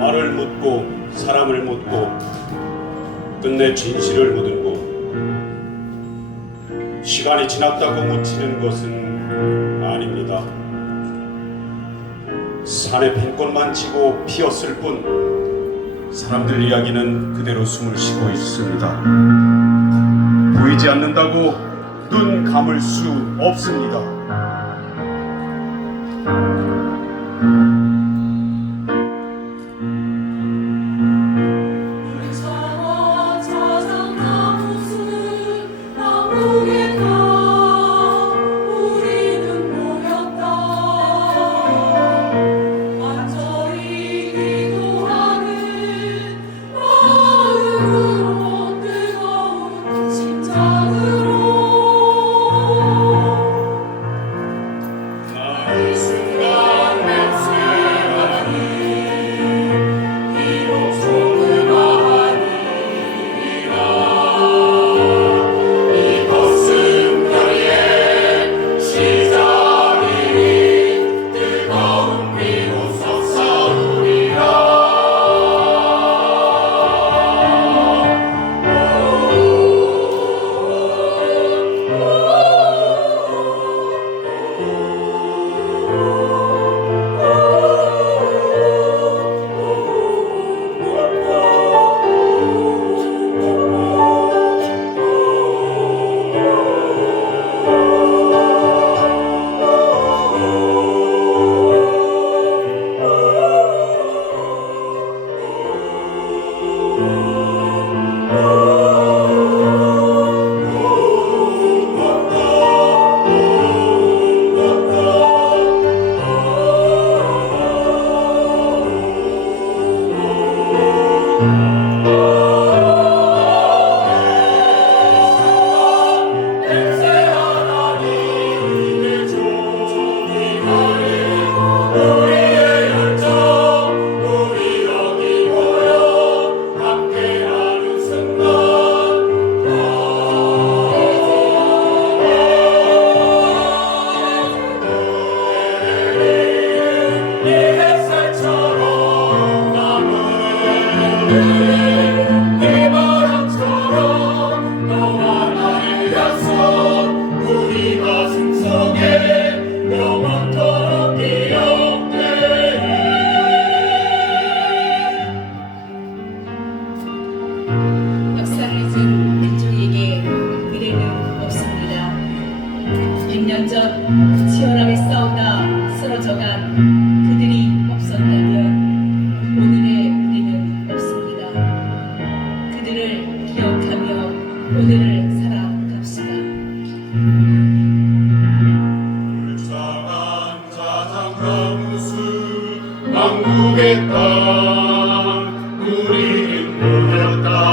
말을 묻고 사람을 묻고 끝내 진실을 묻은 곳 시간이 지났다고 묻히는 것은 아닙니다. 산의 펜꽃만 치고 피었을 뿐 사람들 이야기는 그대로 숨을 쉬고 있습니다. 보이지 않는다고 눈 감을 수 없습니다. 100년 전 치열하게 싸우다 쓰러져간 그들이 없었다면 오늘의 우리는 없습니다. 그들을 기억하며 오늘을 살아갑시다. 불쌍한 자상 강수 만국의 땅 우리는 모였다